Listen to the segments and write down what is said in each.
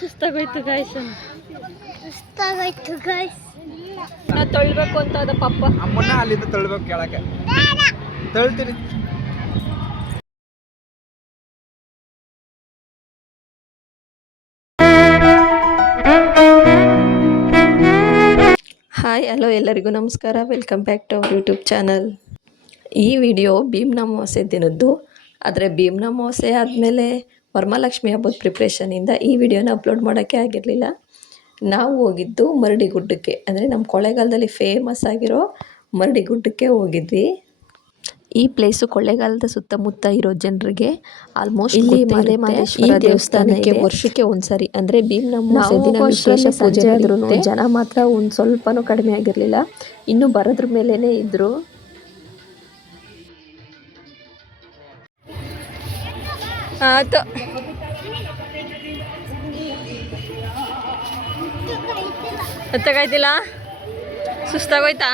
ಸುಸ್ತಾಗೋಯ್ತು guys. ನಾ ತೊಳ್ಬೇಕು ಅಂತ ಅದ ಪಪ್ಪ. ಅಮ್ಮನ್ನ ಅಲ್ಲಿಂದ ತೊಳ್ಬೇಕು ಕೆಳಕ್ಕೆ. ತೊಳ್ತೀನಿ. ಹಾಯ್ ಹಲೋ ಎಲ್ಲರಿಗೂ ನಮಸ್ಕಾರ. Welcome back to our YouTube channel. ಈ ವಿಡಿಯೋ ಭೀಮ್ನ ಅಮಾವಾಸ್ಯೆ ದಿನದ್ದು. ಆದರೆ ಭೀಮ್ನ ಅಮಾವಾಸ್ಯೆ ಆದಮೇಲೆ ವರಮಹಾಲಕ್ಷ್ಮಿ ಹಬ್ಬದ ಪ್ರಿಪ್ರೇಷನಿಂದ ಈ ವಿಡಿಯೋನ ಅಪ್ಲೋಡ್ ಮಾಡೋಕ್ಕೆ ಆಗಿರಲಿಲ್ಲ. ನಾವು ಹೋಗಿದ್ದು ಮರಡಿಗುಡ್ಡಕ್ಕೆ, ಅಂದರೆ ನಮ್ಮ ಕೊಳ್ಳೇಗಾಲದಲ್ಲಿ ಫೇಮಸ್ ಆಗಿರೋ ಮರಡಿಗುಡ್ಡಕ್ಕೆ ಹೋಗಿದ್ವಿ. ಈ ಪ್ಲೇಸು ಕೊಳ್ಳೇಗಾಲದ ಸುತ್ತಮುತ್ತ ಇರೋ ಜನರಿಗೆ ಆಲ್ಮೋಸ್ಟ್ ಇಲ್ಲಿ ಮಲೆ ಮಹದೇಶ್ವರ ದೇವಸ್ಥಾನಕ್ಕೆ ವರ್ಷಕ್ಕೆ ಒಂದ್ಸರಿ, ಅಂದರೆ ಭೀಮ್ನ ಅಮಾವಾಸ್ಯೆ ದಿನ ವಿಶೇಷ ಪೂಜೆ ಆದ್ರೂ ಜನ ಮಾತ್ರ ಒಂದು ಸ್ವಲ್ಪನೂ ಕಡಿಮೆ ಆಗಿರಲಿಲ್ಲ. ಇನ್ನು ಬರೋದ್ರ ಮೇಲೇನೆ ಇದ್ರು. ಆಯ್ತು ಹತ್ತಗಾಯ್ತಿಲ್ಲ, ಸುಸ್ತಾಗೋಯ್ತಾ?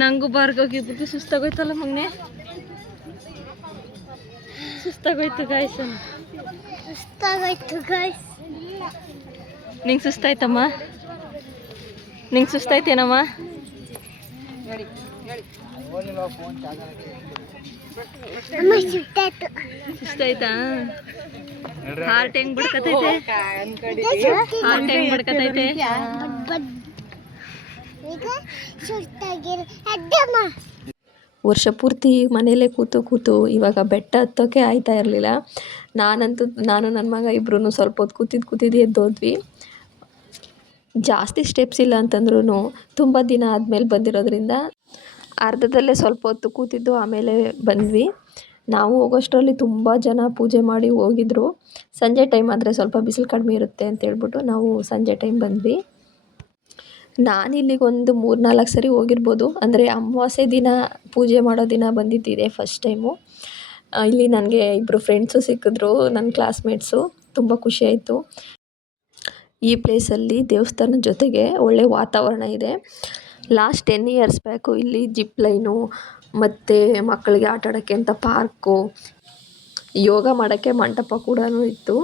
ನಂಗೂ ಬಾರ್ಗೋಗಿದ್ದು ಸುಸ್ತಾಗೋಯ್ತಲ್ಲ ಮಗನೆ, ಸುಸ್ತಾಗೋಯ್ತು ಗಾಯ್ಸ್. ನಿಂಗೆ ಸುಸ್ತಾಯ್ತಮ್ಮ? ನಿಂಗೆ ಸುಸ್ತಾಯ್ತೇನಮ್ಮ? ಸುಸ್ತಾಯ್ತಾ? ಹಾರ್ಟ್ ಹೆಂಗ್ ಬಿಡ್ಕತೈತೆ? ಹಾರ್ಟ್ ಹೆಂಗ್ ಬಿಡ್ಕತೈತೆ? ವರ್ಷ ಪೂರ್ತಿ ಮನೇಲೇ ಕೂತು ಇವಾಗ ಬೆಟ್ಟ ಹತ್ತೋಕೆ ಆಯ್ತಾ ಇರಲಿಲ್ಲ. ನಾನು ನನ್ನ ಮಗ ಇಬ್ಬರೂ ಸ್ವಲ್ಪ ಹೊತ್ತು ಕೂತಿದ್ದು ಎದ್ದೋದ್ವಿ. ಜಾಸ್ತಿ ಸ್ಟೆಪ್ಸ್ ಇಲ್ಲ ಅಂತಂದ್ರೂ ತುಂಬ ದಿನ ಆದಮೇಲೆ ಬಂದಿರೋದ್ರಿಂದ ಅರ್ಧದಲ್ಲೇ ಸ್ವಲ್ಪ ಹೊತ್ತು ಕೂತಿದ್ದು ಆಮೇಲೆ ಬಂದ್ವಿ. ನಾವು ಹೋಗೋಷ್ಟರಲ್ಲಿ ತುಂಬ ಜನ ಪೂಜೆ ಮಾಡಿ ಹೋಗಿದ್ರು. ಸಂಜೆ ಟೈಮ್ ಆದರೆ ಸ್ವಲ್ಪ ಬಿಸಿಲು ಕಡಿಮೆ ಇರುತ್ತೆ ಅಂತ ಹೇಳ್ಬಿಟ್ಟು ನಾವು ಸಂಜೆ ಟೈಮ್ ಬಂದ್ವಿ. ನಾನಿಲ್ಲಿಗೊಂದು 3-4 ಸರಿ ಹೋಗಿರ್ಬೋದು. ಅಂದರೆ ಅಮಾವಾಸ್ಯೆ ದಿನ ಪೂಜೆ ಮಾಡೋ ದಿನ ಬಂದಿದ್ದಿದೆ ಫಸ್ಟ್ ಟೈಮು. ಇಲ್ಲಿ ನನಗೆ ಇಬ್ಬರು ಫ್ರೆಂಡ್ಸು ಸಿಕ್ಕಿದ್ರು, ನನ್ನ ಕ್ಲಾಸ್ಮೇಟ್ಸು. ತುಂಬ ಖುಷಿಯಾಯಿತು. ಈ ಪ್ಲೇಸಲ್ಲಿ ದೇವಸ್ಥಾನದ ಜೊತೆಗೆ ಒಳ್ಳೆ ವಾತಾವರಣ ಇದೆ. ಲಾಸ್ಟ್ 10 ಇಯರ್ಸ್ ಬ್ಯಾಕು ಇಲ್ಲಿ ಜಿಪ್ ಲೈನು ಮತ್ತು ಮಕ್ಕಳಿಗೆ ಆಟ ಆಡೋಕ್ಕೆ ಅಂತ ಪಾರ್ಕು, ಯೋಗ ಮಾಡೋಕ್ಕೆ ಮಂಟಪ ಕೂಡ ಇತ್ತು.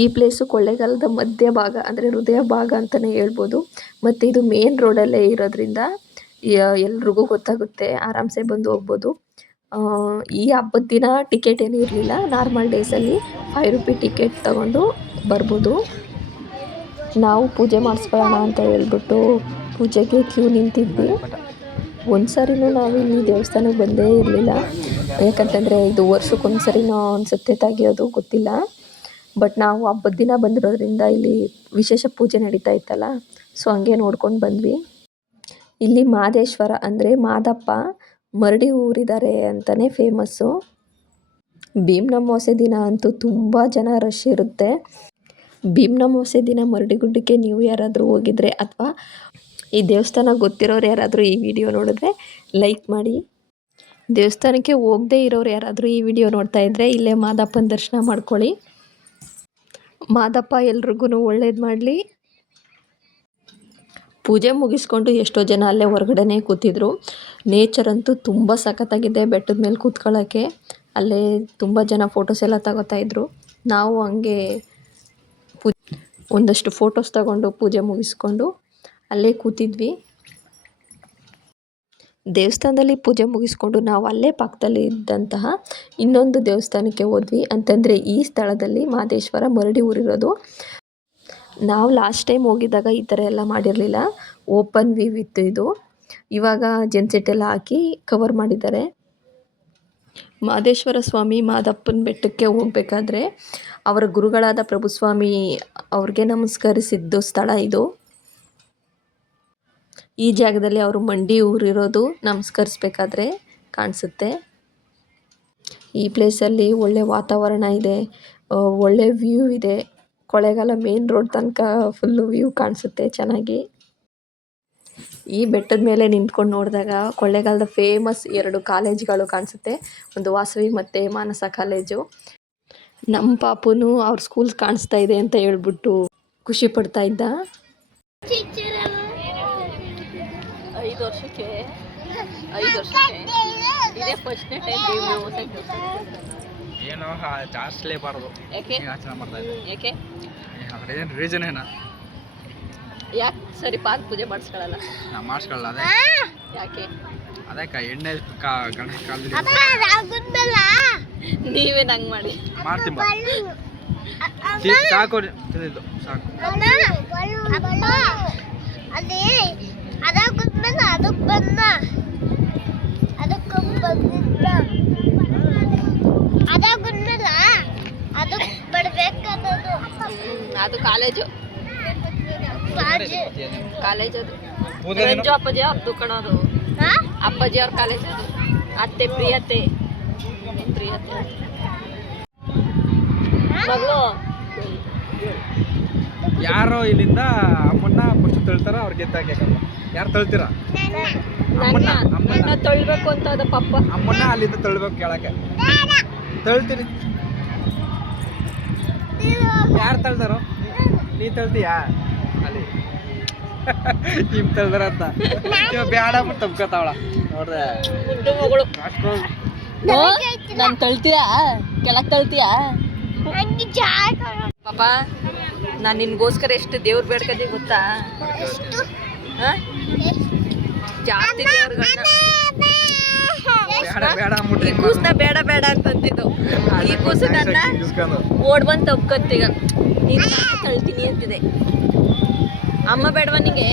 ಈ ಪ್ಲೇಸು ಕೊಳ್ಳೇಗಾಲದ ಮಧ್ಯಭಾಗ, ಅಂದರೆ ಹೃದಯ ಭಾಗ ಅಂತಲೇ ಹೇಳ್ಬೋದು. ಮತ್ತು ಇದು ಮೇನ್ ರೋಡಲ್ಲೇ ಇರೋದ್ರಿಂದ ಎಲ್ರಿಗೂ ಗೊತ್ತಾಗುತ್ತೆ, ಆರಾಮ್ಸೆ ಬಂದು ಹೋಗ್ಬೋದು. ಈ ಹಬ್ಬದ ದಿನ ಟಿಕೆಟ್ ಏನೂ ಇರಲಿಲ್ಲ. ನಾರ್ಮಲ್ ಡೇಸಲ್ಲಿ 5 ರೂಪಿ ಟಿಕೆಟ್ ತಗೊಂಡು ಬರ್ಬೋದು. ನಾವು ಪೂಜೆ ಮಾಡಿಸ್ಕೊಳ್ಳೋಣ ಅಂತ ಹೇಳ್ಬಿಟ್ಟು ಪೂಜೆಗೆ ಕ್ಯೂ ನಿಂತಿದ್ವಿ. ಒಂದು ಸರಿನೂ ನಾವಿಲ್ಲಿ ದೇವಸ್ಥಾನಕ್ಕೆ ಬಂದೇ ಇರಲಿಲ್ಲ. ಯಾಕಂತಂದರೆ ಇದು ವರ್ಷಕ್ಕೊಂದು ಸರಿನೋ ಅನಿಸುತ್ತೆ ತೆಗಿಯೋದು, ಗೊತ್ತಿಲ್ಲ. ಬಟ್ ನಾವು ಹಬ್ಬದ ದಿನ ಬಂದಿರೋದ್ರಿಂದ ಇಲ್ಲಿ ವಿಶೇಷ ಪೂಜೆ ನಡೀತಾ ಇತ್ತಲ್ಲ, ಸೊ ಹಂಗೆ ನೋಡ್ಕೊಂಡು ಬಂದ್ವಿ. ಇಲ್ಲಿ ಮಹದೇಶ್ವರ ಅಂದರೆ ಮಾದಪ್ಪ ಮರಡಿ ಊರಿದ್ದಾರೆ ಅಂತಲೇ ಫೇಮಸ್ಸು. ಭೀಮ್ನ ಅಮಾವಾಸ್ಯೆ ದಿನ ಅಂತೂ ತುಂಬ ಜನ ರಶ್ ಇರುತ್ತೆ. ಭೀಮ್ನ ಅಮಾವಾಸ್ಯೆ ದಿನ ಮರಡಿಗುಡ್ಡಕ್ಕೆ ನೀವು ಯಾರಾದರೂ ಹೋಗಿದ್ರೆ ಅಥವಾ ಈ ದೇವಸ್ಥಾನ ಗೊತ್ತಿರೋರು ಯಾರಾದರೂ ಈ ವಿಡಿಯೋ ನೋಡಿದ್ರೆ ಲೈಕ್ ಮಾಡಿ. ದೇವಸ್ಥಾನಕ್ಕೆ ಹೋಗದೇ ಇರೋರು ಯಾರಾದರೂ ಈ ವಿಡಿಯೋ ನೋಡ್ತಾ ಇದ್ದರೆ ಇಲ್ಲೇ ಮಾದಪ್ಪನ ದರ್ಶನ ಮಾಡ್ಕೊಳ್ಳಿ. ಮಾದಪ್ಪ ಎಲ್ರಿಗೂ ಒಳ್ಳೇದು ಮಾಡಲಿ. ಪೂಜೆ ಮುಗಿಸ್ಕೊಂಡು ಎಷ್ಟೋ ಜನ ಅಲ್ಲೇ ಹೊರಗಡೆನೇ ಕೂತಿದ್ರು. ನೇಚರ್ ಅಂತೂ ತುಂಬ ಸಖತ್ತಾಗಿದೆ. ಬೆಟ್ಟದ ಮೇಲೆ ಕೂತ್ಕೊಳ್ಳೋಕ್ಕೆ ಅಲ್ಲೇ ತುಂಬ ಜನ ಫೋಟೋಸ್ ಎಲ್ಲ ತಗೋತಾಯಿದ್ರು. ನಾವು ಹಂಗೆ ಒಂದಷ್ಟು ಫೋಟೋಸ್ ತಗೊಂಡು ಪೂಜೆ ಮುಗಿಸ್ಕೊಂಡು ಅಲ್ಲೇ ಕೂತಿದ್ವಿ. ದೇವಸ್ಥಾನದಲ್ಲಿ ಪೂಜೆ ಮುಗಿಸ್ಕೊಂಡು ನಾವು ಅಲ್ಲೇ ಪಕ್ಕದಲ್ಲಿ ಇದ್ದಂತಹ ಇನ್ನೊಂದು ದೇವಸ್ಥಾನಕ್ಕೆ ಹೋದ್ವಿ. ಅಂತಂದರೆ ಈ ಸ್ಥಳದಲ್ಲಿ ಮಹದೇಶ್ವರ ಮರಡಿ ಊರಿರೋದು. ನಾವು ಲಾಸ್ಟ್ ಟೈಮ್ ಹೋಗಿದ್ದಾಗ ಈ ಥರ ಎಲ್ಲ ಮಾಡಿರಲಿಲ್ಲ. ಓಪನ್ ವ್ಯೂ ಇತ್ತು ಇದು. ಇವಾಗ ಜೆನ್ಸೆಟ್ ಎಲ್ಲ ಹಾಕಿ ಕವರ್ ಮಾಡಿದ್ದಾರೆ. ಮಹದೇಶ್ವರ ಸ್ವಾಮಿ ಮಾದಪ್ಪನ ಬೆಟ್ಟಕ್ಕೆ ಹೋಗಬೇಕಾದ್ರೆ ಅವರ ಗುರುಗಳಾದ ಪ್ರಭುಸ್ವಾಮಿ ಅವ್ರಿಗೆ ನಮಸ್ಕರಿಸಿದ್ದು ಸ್ಥಳ ಇದು. ಈ ಜಾಗದಲ್ಲಿ ಅವರು ಮಂಡಿ ಊರಿರೋದು ನಮಸ್ಕರಿಸ್ಬೇಕಾದ್ರೆ ಕಾಣಿಸುತ್ತೆ. ಈ ಪ್ಲೇಸಲ್ಲಿ ಒಳ್ಳೆ ವಾತಾವರಣ ಇದೆ, ಒಳ್ಳೆ ವ್ಯೂ ಇದೆ. ಕೊಳ್ಳೇಗಾಲ ಮೇನ್ ರೋಡ್ ತನಕ ಫುಲ್ಲು ವ್ಯೂ ಕಾಣಿಸುತ್ತೆ ಚೆನ್ನಾಗಿ. ಈ ಬೆಟ್ಟದ ಮೇಲೆ ನಿಂತ್ಕೊಂಡು ನೋಡಿದಾಗ ಕೊಳ್ಳೇಗಾಲದ ಫೇಮಸ್ 2 ಕಾಲೇಜ್ಗಳು ಕಾಣಿಸುತ್ತೆ. ಒಂದು ವಾಸವಿ ಮತ್ತು ಮಾನಸ ಕಾಲೇಜು. ನಮ್ಮ ಪಾಪುನು ಅವ್ರ ಸ್ಕೂಲ್ ಕಾಣಿಸ್ತಾ ಇದೆ ಅಂತ ಹೇಳ್ಬಿಟ್ಟು ಖುಷಿ ಪಡ್ತಾ ಇದ್ದ. 5 ವರ್ಷಕ್ಕೆ ಇದೇ ಫಸ್ಟ್ನೇ ಟೈಮ್ ಏನೋ ಜಾಸ್ಲೇಬಾರ್ದು. ಯಾಕೆ ಯೋಚನೆ ಮಾಡ್ತಾ ಇದ್ದೆ. ಯಾಕೆ ಅದೇನು ರೀಸನ್ ಏನ? ಯಾಕೆ ಸರಿ ಪಾದ ಪೂಜೆ ಮಾಡಿಸ್ಕೊಳ್ಳಲ್ಲ? ನಾ ಮಾಡಿಸ್ಕೊಳ್ಳ ಅದೇ ಯಾಕೆ ಅದಕ್ಕೆ ಎಣ್ಣೆ ಗಣೇಶ ಕಾಲದಲ್ಲಿ ನೀವೇ ನಂಗೆ ಮಾಡಿ ಮಾಡ್ತೀನಿ ಬಾ. ಸಾಕು ತಿಂದಿದ್ದು ಸಾಕು. ಅದು ಕಾಲೇಜು ಅದು ರಂಜು ಅಪ್ಪಾಜಿ ಅವ್ರದ್ದು ಕಣೋದು. ಅಪ್ಪಾಜಿ ಅವ್ರ ಕಾಲೇಜ್ ಅದು. ಅತ್ತೆ ಪ್ರಿಯತೆ ಮಗಳು ಯಾರೋ ಇಲ್ಲಿಂದ ಅಮ್ಮನ್ನ ಫಸ್ಟ್ ತಳ್ತಾರ ಅವ್ರ ಗೆದ್ದಾಕಲ್ಲ. ಯಾರು ತಳ್ತೀರಾ? ನನ್ನ ತೊಳ್ಬೇಕು ಅಂತ ಅದ ಪಪ್ಪ. ಅಮ್ಮನ್ನ ಅಲ್ಲಿಂದ ತಳ್ಬೇಕು ಕೇಳಕ್ಕೆ. ತಳ್ತೀನಿ. ಯಾರು ತಳ್ದಾರೋ? ನೀ ತಳ್ತೀಯಾ? ಅಲ್ಲಿ ನಿಮ್ ತಳ್ದಾರ ಅಂತ ಬೇಡ ಬಿಟ್ಟು ತಪ್ಕೋತಾವಳ ನೋಡ್ರೆ. ಮುದ್ದು ಮಗಳು ನಾನು ತಳ್ತೀಯಾ? ಕೆಳಗೆ ತಳ್ತೀಯಾ? ಪಾಪ ನಾನು ನಿನ್ಗೋಸ್ಕರ ಎಷ್ಟು ದೇವ್ರು ಬೇಡ್ಕದಿ ಗೊತ್ತಾ? ಜಾಸ್ತಿ ದೇವ್ರುಗಳನ್ನ ಬೇಡ ಅಂದ್ಬಿಟ್ರೆ ಕೂಸ್ನ ಬೇಡ ಬೇಡ ಅಂತಂತಿದ್ದು. ಈ ಕೂಸು ನನ್ನ ಓಡ್ ಬಂದು ತಪ್ಕೊತ್ತೀಗ. ನೀನು ತಳ್ತೀನಿ ಅಂತಿದೆ. ಅಮ್ಮ ಬೇಡವಾ ನಿಂಗೆ?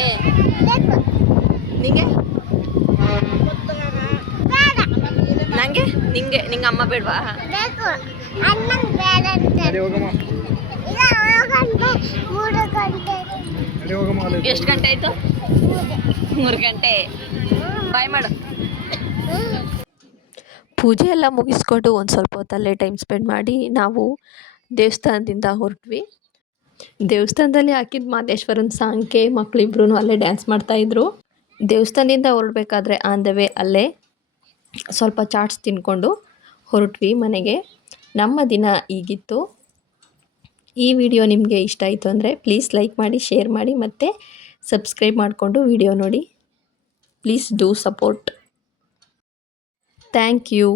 ನಂಗೆ ನಿಂಗೆ ಅಮ್ಮ ಬೇಡವಾ? ಎಷ್ಟು ಗಂಟೆ ಆಯ್ತು? 3 ಗಂಟೆ. ಬಾಯ್ ಮಾಡು. ಪೂಜೆ ಎಲ್ಲ ಮುಗಿಸ್ಕೊಂಡು ಒಂದು ಸ್ವಲ್ಪ ಹೊತ್ತಲ್ಲೇ ಟೈಮ್ ಸ್ಪೆಂಡ್ ಮಾಡಿ ನಾವು ದೇವಸ್ಥಾನದಿಂದ ಹೊರಟ್ವಿ. ದೇವಸ್ಥಾನದಲ್ಲಿ ಹಾಕಿದ ಮಾದೇಶ್ವರನ ಸಾಂಗ್ಗೆ ಮಕ್ಕಳಿಬ್ರು ಅಲ್ಲೇ ಡ್ಯಾನ್ಸ್ ಮಾಡ್ತಾಯಿದ್ರು. ದೇವಸ್ಥಾನದಿಂದ ಹೊರಡ್ಬೇಕಾದ್ರೆ ಆನ್ ದ ವೇ ಅಲ್ಲೇ ಸ್ವಲ್ಪ ಚಾಟ್ಸ್ ತಿನ್ಕೊಂಡು ಹೊರಟ್ವಿ ಮನೆಗೆ. ನಮ್ಮ ದಿನ ಹೀಗಿತ್ತು. ಈ ವಿಡಿಯೋ ನಿಮಗೆ ಇಷ್ಟ ಆಯಿತು ಅಂದರೆ ಪ್ಲೀಸ್ ಲೈಕ್ ಮಾಡಿ, ಶೇರ್ ಮಾಡಿ ಮತ್ತು ಸಬ್ಸ್ಕ್ರೈಬ್ ಮಾಡಿಕೊಂಡು ವಿಡಿಯೋ ನೋಡಿ. Please do support. Thank you.